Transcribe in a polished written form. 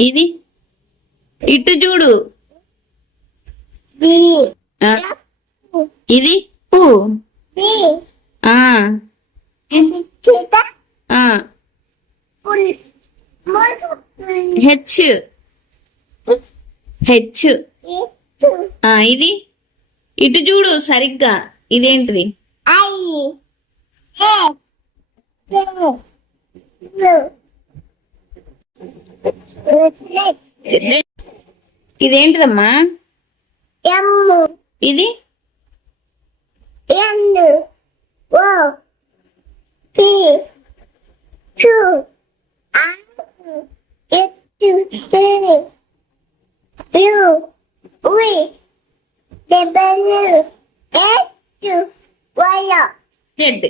ఇది ఇటు చూడు. ఇది హెచ్ హెచ్. ఇది ఇటు చూడు సరిగ్గా. ఇదేంటిది? ఇదేంటిదమ్మా? ఇది జెడ్.